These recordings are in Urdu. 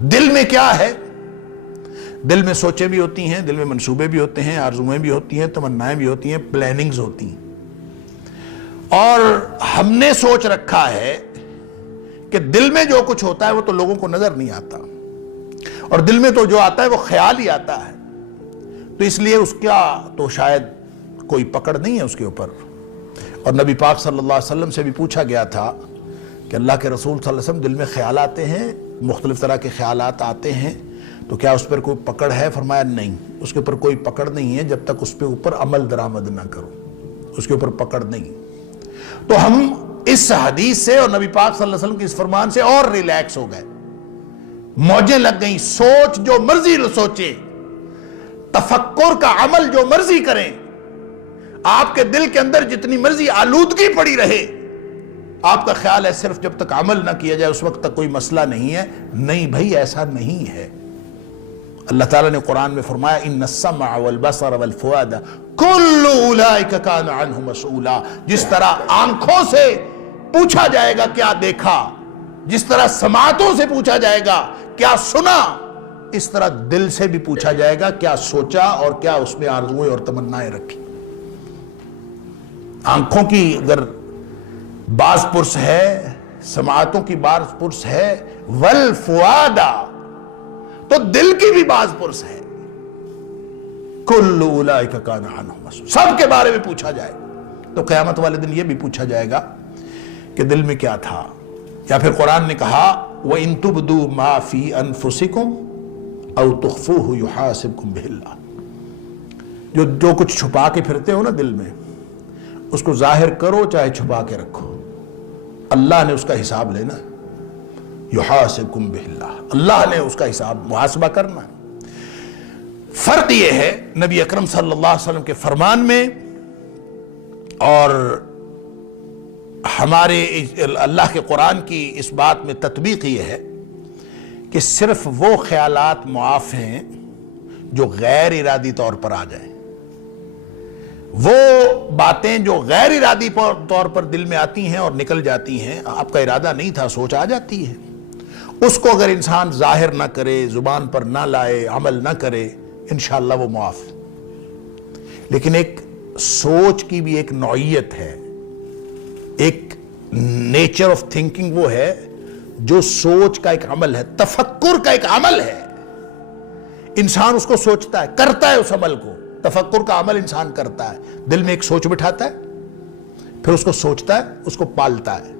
دل میں کیا ہے؟ دل میں سوچیں بھی ہوتی ہیں، دل میں منصوبے بھی ہوتے ہیں، آرزویں بھی ہوتی ہیں، تمنائیں بھی ہوتی ہیں، پلاننگز ہوتی ہیں. اور ہم نے سوچ رکھا ہے کہ دل میں جو کچھ ہوتا ہے وہ تو لوگوں کو نظر نہیں آتا، اور دل میں تو جو آتا ہے وہ خیال ہی آتا ہے، تو اس لیے اس کا تو شاید کوئی پکڑ نہیں ہے اس کے اوپر. اور نبی پاک صلی اللہ علیہ وسلم سے بھی پوچھا گیا تھا کہ اللہ کے رسول صلی اللہ علیہ وسلم، دل میں خیال آتے ہیں، مختلف طرح کے خیالات آتے ہیں، تو کیا اس پر کوئی پکڑ ہے؟ فرمایا نہیں، اس کے اوپر کوئی پکڑ نہیں ہے جب تک اس پہ اوپر عمل درآمد نہ کرو، اس کے اوپر پکڑ نہیں. تو ہم اس حدیث سے اور نبی پاک صلی اللہ علیہ وسلم کے اس فرمان سے اور ریلیکس ہو گئے، موجیں لگ گئیں. سوچ جو مرضی سوچے، تفکر کا عمل جو مرضی کریں، آپ کے دل کے اندر جتنی مرضی آلودگی پڑی رہے، آپ کا خیال ہے صرف جب تک عمل نہ کیا جائے اس وقت تک کوئی مسئلہ نہیں ہے. نہیں بھائی، ایسا نہیں ہے. اللہ تعالیٰ نے قرآن میں فرمایا ان السمع والبصر والفؤاد کل اولئک کان عنہ مسئولا. جس طرح آنکھوں سے پوچھا جائے گا کیا دیکھا، جس طرح سماعتوں سے پوچھا جائے گا کیا سنا، اس طرح دل سے بھی پوچھا جائے گا کیا سوچا اور کیا اس میں آرزویں اور تمنائیں رکھی. آنکھوں کی اگر باز پرس ہے، سماعتوں کی باز پرس ہے، والفؤاد، تو دل کی بھی باز پرس ہے. کل اولئک کان عنہ مسئولا، سب کے بارے میں پوچھا جائے. تو قیامت والے دن یہ بھی پوچھا جائے گا کہ دل میں کیا تھا. یا پھر قرآن نے کہا وَإِن تُبْدُوا مَا فِي أَنفُسِكُمْ أَوْ تُخْفُوهُ يُحَاسِبْكُمْ بِهِ اللَّهُ. جو کچھ چھپا کے پھرتے ہو نا دل میں، اس کو ظاہر کرو چاہے چھپا کے رکھو، اللہ نے اس کا حساب لینا ہے. یحاسبکم بہ اللہ، اللہ نے اس کا حساب محاسبہ کرنا ہے. فرق یہ ہے نبی اکرم صلی اللہ علیہ وسلم کے فرمان میں اور ہمارے اللہ کے قرآن کی اس بات میں تطبیق یہ ہے کہ صرف وہ خیالات معاف ہیں جو غیر ارادی طور پر آ جائیں. وہ باتیں جو غیر ارادی طور پر دل میں آتی ہیں اور نکل جاتی ہیں، آپ کا ارادہ نہیں تھا، سوچ آ جاتی ہے، اس کو اگر انسان ظاہر نہ کرے، زبان پر نہ لائے، عمل نہ کرے، انشاءاللہ وہ معاف. لیکن ایک سوچ کی بھی ایک نوعیت ہے، ایک نیچر آف تھنکنگ وہ ہے جو سوچ کا ایک عمل ہے، تفکر کا ایک عمل ہے. انسان اس کو سوچتا ہے، کرتا ہے اس عمل کو. تفکر کا عمل انسان کرتا ہے، دل میں ایک سوچ بٹھاتا ہے، پھر اس کو سوچتا ہے، اس کو پالتا ہے،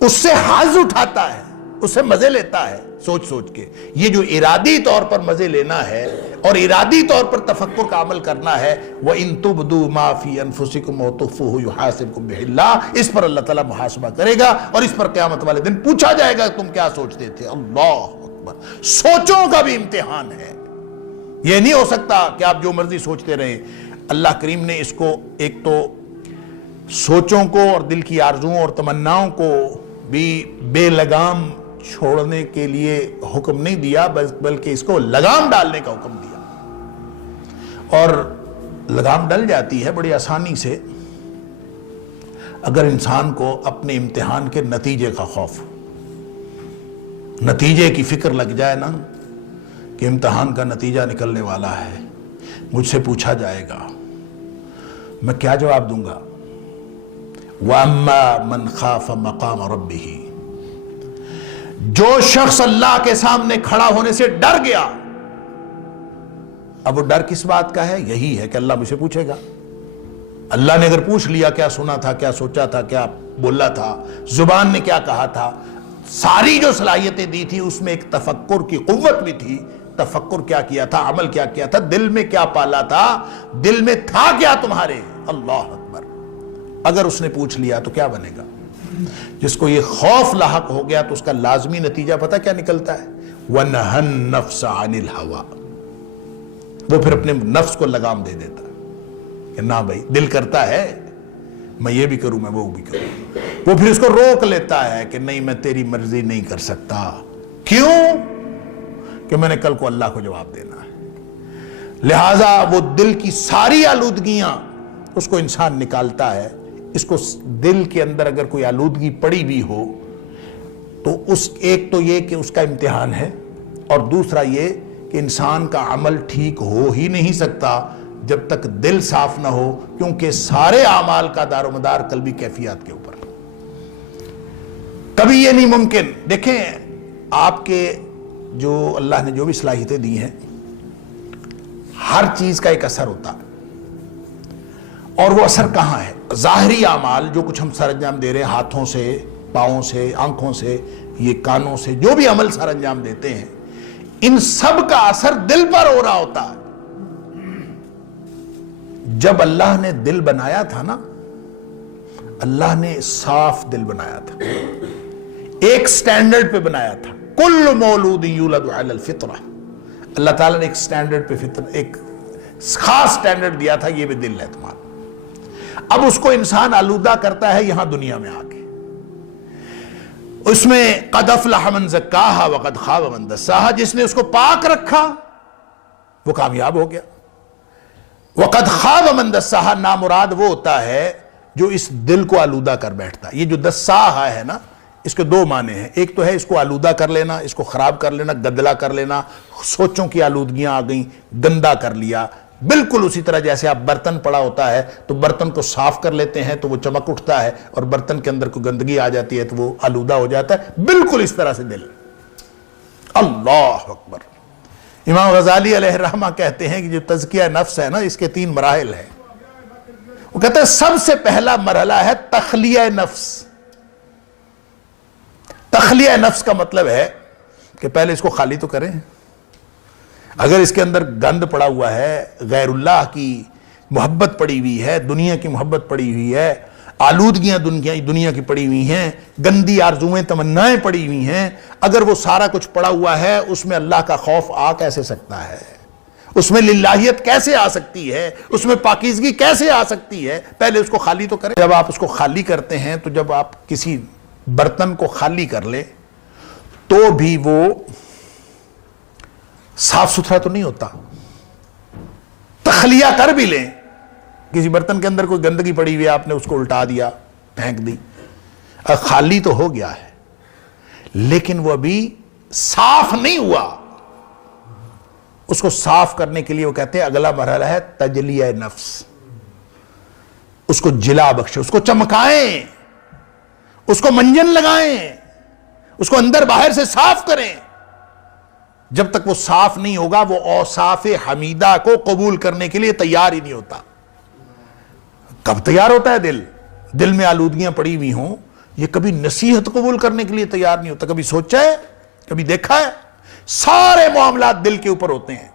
اس سے حظ اٹھاتا ہے، اس سے مزے لیتا ہے سوچ سوچ کے. یہ جو ارادی طور پر مزے لینا ہے اور ارادی طور پر تفکر کا عمل کرنا ہے، وَإِن تُبْدُوا مَا فِي أَنفُسِكُمْ وَتُخْفُوهُ يُحَاسِبْكُمْ بِهِ اللَّهُ. اس پر اللہ تعالیٰ محاسبہ کرے گا اور اس پر قیامت والے دن پوچھا جائے گا تم کیا سوچتے تھے. اللہ اکبر. سوچوں کا بھی امتحان ہے. یہ نہیں ہو سکتا کہ آپ جو مرضی سوچتے رہیں. اللہ کریم نے اس کو ایک تو سوچوں کو اور دل کی آرزوؤں اور تمناؤں کو بھی بے لگام چھوڑنے کے لیے حکم نہیں دیا، بلکہ اس کو لگام ڈالنے کا حکم دیا. اور لگام ڈل جاتی ہے بڑی آسانی سے اگر انسان کو اپنے امتحان کے نتیجے کا خوف، نتیجے کی فکر لگ جائے نا کہ امتحان کا نتیجہ نکلنے والا ہے، مجھ سے پوچھا جائے گا، میں کیا جواب دوں گا؟ وَأَمَّا مَنْ خَافَ مَقَامَ رَبِّهِ. جو شخص اللہ کے سامنے کھڑا ہونے سے ڈر گیا. اب وہ ڈر کس بات کا ہے؟ یہی ہے کہ اللہ مجھ سے پوچھے گا. اللہ نے اگر پوچھ لیا کیا سنا تھا، کیا سوچا تھا، کیا بولا تھا، زبان نے کیا کہا تھا، ساری جو صلاحیتیں دی تھی اس میں ایک تفکر کی قوت بھی تھی. تفکر کیا کیا تھا، عمل کیا کیا تھا، دل میں کیا پالا تھا، دل میں تھا کیا تمہارے. اللہ اکبر. اگر اس نے پوچھ لیا تو کیا بنے گا؟ جس کو یہ خوف لاحق ہو گیا تو اس کا لازمی نتیجہ پتہ کیا نکلتا ہے؟ وَنَهَى النَّفْسَ عَنِ الْهَوَىٰ. وہ پھر اپنے نفس کو لگام دے دیتا ہے کہ نہ بھائی، دل کرتا ہے میں یہ بھی کروں، میں وہ بھی کروں. وہ پھر اس کو روک لیتا ہے کہ نہیں، میں تیری مرضی نہیں کر سکتا. کیوں؟ کہ میں نے کل کو اللہ کو جواب دینا ہے. لہٰذا وہ دل کی ساری آلودگیاں اس کو انسان نکالتا ہے. اس کو دل کے اندر اگر کوئی آلودگی پڑی بھی ہو تو ایک تو یہ کہ اس کا امتحان ہے اور دوسرا یہ کہ انسان کا عمل ٹھیک ہو ہی نہیں سکتا جب تک دل صاف نہ ہو، کیونکہ سارے اعمال کا دار و مدار قلبی کیفیات کے اوپر۔ کبھی یہ نہیں ممکن، دیکھیں آپ کے جو اللہ نے جو بھی صلاحیتیں دی ہیں، ہر چیز کا ایک اثر ہوتا ہے، اور وہ اثر کہاں ہے؟ ظاہری اعمال جو کچھ ہم سر انجام دے رہے ہیں، ہاتھوں سے، پاؤں سے، آنکھوں سے، یہ کانوں سے، جو بھی عمل سر انجام دیتے ہیں، ان سب کا اثر دل پر ہو رہا ہوتا ہے۔ جب اللہ نے دل بنایا تھا نا، اللہ نے صاف دل بنایا تھا، ایک سٹینڈرڈ پہ بنایا تھا، کل مولود یولد علی الفطرہ۔ اللہ تعالیٰ نے ایک سٹینڈرڈ پہ ایک خاص سٹینڈرڈ دیا تھا، یہ بھی دل ہے تمہارا۔ اب اس کو انسان آلودہ کرتا ہے یہاں دنیا میں آ کے، اس میں قد افلح من زکاہا وقد خاب من دساہا، جس نے اس کو پاک رکھا وہ کامیاب ہو گیا، وقد خاب من دساہا نامراد وہ ہوتا ہے جو اس دل کو آلودہ کر بیٹھتا ہے۔ یہ جو دساہا ہے نا، اس کے دو معنی ہیں، ایک تو ہے اس کو آلودہ کر لینا، اس کو خراب کر لینا، گدلا کر لینا، سوچوں کی آلودگیاں آ گئیں، گندا کر لیا۔ بالکل اسی طرح جیسے آپ برتن پڑا ہوتا ہے تو برتن کو صاف کر لیتے ہیں تو وہ چمک اٹھتا ہے، اور برتن کے اندر کوئی گندگی آ جاتی ہے تو وہ آلودہ ہو جاتا ہے، بالکل اس طرح سے دل۔ اللہ اکبر۔ امام غزالی علیہ الرحمہ کہتے ہیں کہ جو تزکیہ نفس ہے نا، اس کے 3 مراحل ہیں۔ وہ کہتے ہیں سب سے پہلا مرحلہ ہے تخلیہ نفس۔ تخلیہ نفس کا مطلب ہے کہ پہلے اس کو خالی تو کریں۔ اگر اس کے اندر گند پڑا ہوا ہے، غیر اللہ کی محبت پڑی ہوئی ہے، دنیا کی محبت پڑی ہوئی ہے، آلودگیاں دنیا کی پڑی ہوئی ہیں، گندی آرزویں تمنائیں پڑی ہوئی ہیں، اگر وہ سارا کچھ پڑا ہوا ہے، اس میں اللہ کا خوف آ کیسے سکتا ہے؟ اس میں للہیت کیسے آ سکتی ہے؟ اس میں پاکیزگی کیسے آ سکتی ہے؟ پہلے اس کو خالی تو کریں۔ جب آپ اس کو خالی کرتے ہیں تو جب آپ کسی برتن کو خالی کر لیں تو بھی وہ صاف ستھرا تو نہیں ہوتا۔ تخلیہ کر بھی لیں، کسی برتن کے اندر کوئی گندگی پڑی ہوئی ہے، آپ نے اس کو الٹا دیا، پھینک دی، خالی تو ہو گیا ہے لیکن وہ ابھی صاف نہیں ہوا۔ اس کو صاف کرنے کے لیے وہ کہتے ہیں اگلا مرحلہ ہے تجلیہ نفس۔ اس کو جلا بخشے، اس کو چمکائیں، اس کو منجن لگائیں، اس کو اندر باہر سے صاف کریں۔ جب تک وہ صاف نہیں ہوگا وہ اوصاف حمیدہ کو قبول کرنے کے لیے تیار ہی نہیں ہوتا۔ کب تیار ہوتا ہے دل؟ دل میں آلودگیاں پڑی ہوئی ہوں، یہ کبھی نصیحت قبول کرنے کے لیے تیار نہیں ہوتا۔ کبھی سوچا ہے؟ کبھی دیکھا ہے؟ سارے معاملات دل کے اوپر ہوتے ہیں،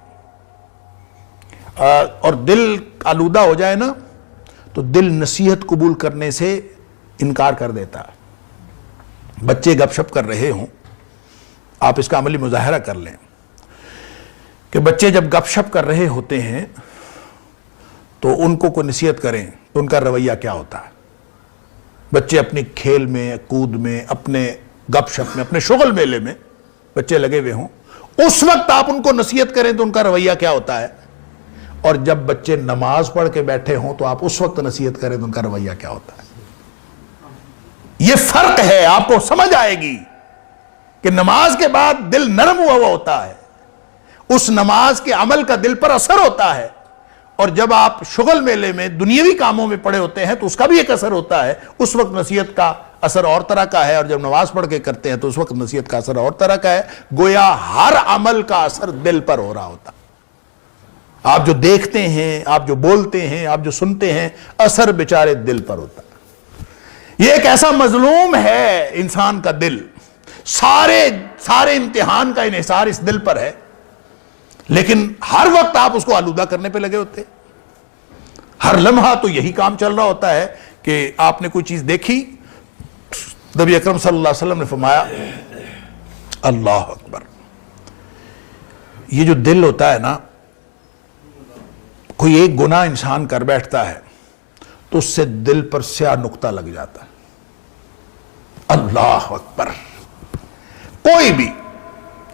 اور دل آلودہ ہو جائے نا تو دل نصیحت قبول کرنے سے انکار کر دیتا ہے۔ بچے گپ شپ کر رہے ہوں، آپ اس کا عملی مظاہرہ کر لیں کہ بچے جب گپ شپ کر رہے ہوتے ہیں تو ان کو کوئی نصیحت کریں تو ان کا رویہ کیا ہوتا ہے؟ بچے اپنی کھیل میں، کود میں، اپنے گپ شپ میں، اپنے شغل میلے میں بچے لگے ہوئے ہوں، اس وقت آپ ان کو نصیحت کریں تو ان کا رویہ کیا ہوتا ہے؟ اور جب بچے نماز پڑھ کے بیٹھے ہوں تو آپ اس وقت نصیحت کریں تو ان کا رویہ کیا ہوتا ہے؟ یہ فرق ہے، آپ کو سمجھ آئے گی کہ نماز کے بعد دل نرم ہوا ہوتا ہے، اس نماز کے عمل کا دل پر اثر ہوتا ہے، اور جب آپ شغل میلے میں دنیاوی کاموں میں پڑے ہوتے ہیں تو اس کا بھی ایک اثر ہوتا ہے، اس وقت نصیحت کا اثر اور طرح کا ہے، اور جب نماز پڑھ کے کرتے ہیں تو اس وقت نصیحت کا اثر اور طرح کا ہے۔ گویا ہر عمل کا اثر دل پر ہو رہا ہوتا ہے۔ آپ جو دیکھتے ہیں، آپ جو بولتے ہیں، آپ جو سنتے ہیں، اثر بیچارے دل پر ہوتا ہے۔ یہ ایک ایسا مظلوم ہے انسان کا دل، سارے امتحان کا انحصار اس دل پر ہے، لیکن ہر وقت آپ اس کو آلودہ کرنے پہ لگے ہوتے، ہر لمحہ تو یہی کام چل رہا ہوتا ہے کہ آپ نے کوئی چیز دیکھی، نبی اکرم صلی اللہ علیہ وسلم نے فرمایا اللہ اکبر، یہ جو دل ہوتا ہے نا، کوئی ایک گناہ انسان کر بیٹھتا ہے تو اس سے دل پر سیاہ نقطہ لگ جاتا ہے۔ اللہ اکبر۔ کوئی بھی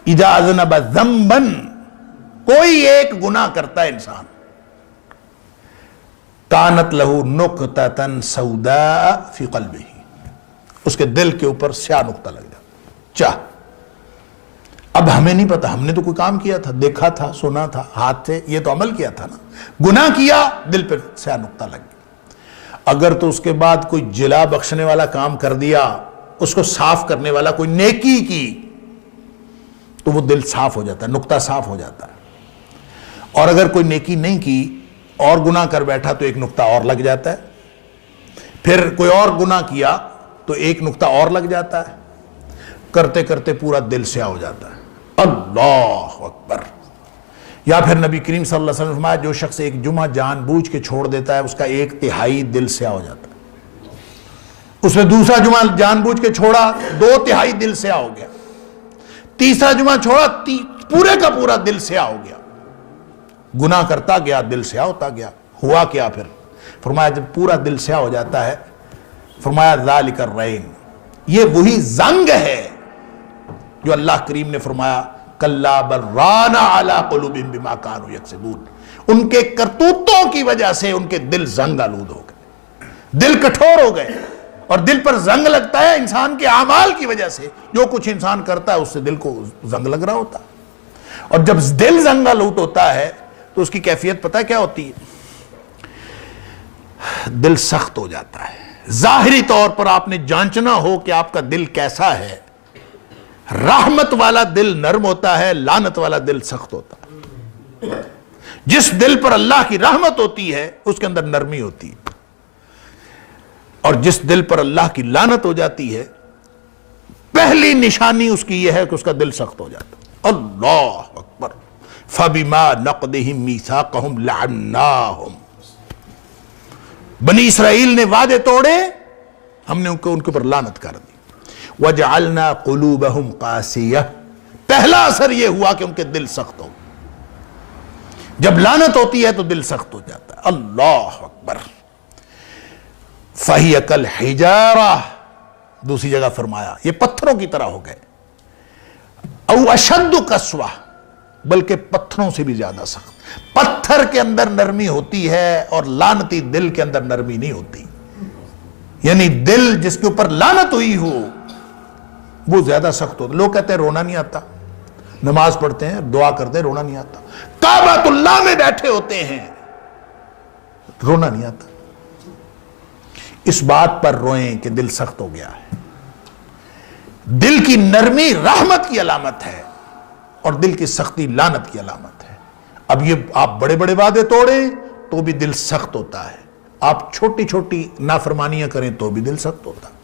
اذا اذنب ذنبا، کوئی ایک گناہ کرتا ہے انسان، کانت لہو نقطۃ سوداء فی قلبہ، اس کے دل کے اوپر سیاہ نقطہ لگ جاتا۔ اب ہمیں نہیں پتا، ہم نے تو کوئی کام کیا تھا، دیکھا تھا، سنا تھا، ہاتھ سے یہ تو عمل کیا تھا نا، گناہ کیا، دل پر سیاہ نقطہ لگ گیا۔ اگر تو اس کے بعد کوئی جلا بخشنے والا کام کر دیا، اس کو صاف کرنے والا کوئی نیکی کی، تو وہ دل صاف ہو جاتا ہے، نقطہ صاف ہو جاتا ہے۔ اور اگر کوئی نیکی نہیں کی اور گناہ کر بیٹھا تو ایک نقطہ اور لگ جاتا ہے، پھر کوئی اور گناہ کیا تو ایک نقطہ اور لگ جاتا ہے، کرتے کرتے پورا دل سیاہ ہو جاتا ہے۔ اللہ اکبر۔ یا پھر نبی کریم صلی اللہ علیہ وسلم نے فرمایا جو شخص ایک جمعہ جان بوجھ کے چھوڑ دیتا ہے اس کا 1/3 دل سیاہ ہو جاتا ہے۔ اس نے دوسرا جمعہ جان بوجھ کے چھوڑا، 2/3 دل سیاہ ہو گیا۔ تیسرا جمعہ چھوڑا، پورے کا پورا دل سیاہ ہو گیا۔ گناہ کرتا گیا، دل سیاہ ہوتا گیا۔ ہوا کیا پھر؟ فرمایا جب پورا دل سیاہ ہو جاتا ہے، فرمایا ذالک الرین، یہ وہی زنگ ہے جو اللہ کریم نے فرمایا کلا بل ران علی قلوبہم بما کانوا یکسبون، ان کے کرتوتوں کی وجہ سے ان کے دل زنگ آلود ہو گئے، دل کٹھور ہو گئے۔ اور دل پر زنگ لگتا ہے انسان کے اعمال کی وجہ سے، جو کچھ انسان کرتا ہے اس سے دل کو زنگ لگ رہا ہوتا ہے۔ اور جب دل زنگ آلود ہوتا ہے تو اس کی کیفیت پتہ کیا ہوتی ہے؟ دل سخت ہو جاتا ہے۔ ظاہری طور پر آپ نے جانچنا ہو کہ آپ کا دل کیسا ہے۔ رحمت والا دل نرم ہوتا ہے، لعنت والا دل سخت ہوتا ہے۔ جس دل پر اللہ کی رحمت ہوتی ہے اس کے اندر نرمی ہوتی ہے، اور جس دل پر اللہ کی لعنت ہو جاتی ہے پہلی نشانی اس کی یہ ہے کہ اس کا دل سخت ہو جاتا ہے۔ اللہ اکبر۔ فَبِمَا نَقْضِهِمْ مِيثَاقَهُمْ لَعَنَّاهُمْ، بنی اسرائیل نے وعدے توڑے، ہم نے ان کے اوپر لعنت کر دی۔ وَجَعَلْنَا قُلُوبَهُمْ قَاسِيَةً، پہلا اثر یہ ہوا کہ ان کے دل سخت ہو، جب لعنت ہوتی ہے تو دل سخت ہو جاتا ہے۔ اللہ اکبر۔ فَهِيَ كَالْحِجَارَةِ، دوسری جگہ فرمایا یہ پتھروں کی طرح ہو گئے، او اشد قسوہ، بلکہ پتھروں سے بھی زیادہ سخت۔ پتھر کے اندر نرمی ہوتی ہے اور لعنتی دل کے اندر نرمی نہیں ہوتی، یعنی دل جس کے اوپر لعنت ہوئی ہو وہ زیادہ سخت ہوتا۔ لوگ کہتے ہیں رونا نہیں آتا، نماز پڑھتے ہیں، دعا کرتے ہیں، رونا نہیں آتا۔ کعبۃ اللہ میں بیٹھے ہوتے ہیں، رونا نہیں آتا۔ اس بات پر روئیں کہ دل سخت ہو گیا ہے۔ دل کی نرمی رحمت کی علامت ہے اور دل کی سختی لعنت کی علامت ہے۔ اب یہ آپ بڑے بڑے وعدے توڑیں تو بھی دل سخت ہوتا ہے، آپ چھوٹی چھوٹی نافرمانیاں کریں تو بھی دل سخت ہوتا ہے۔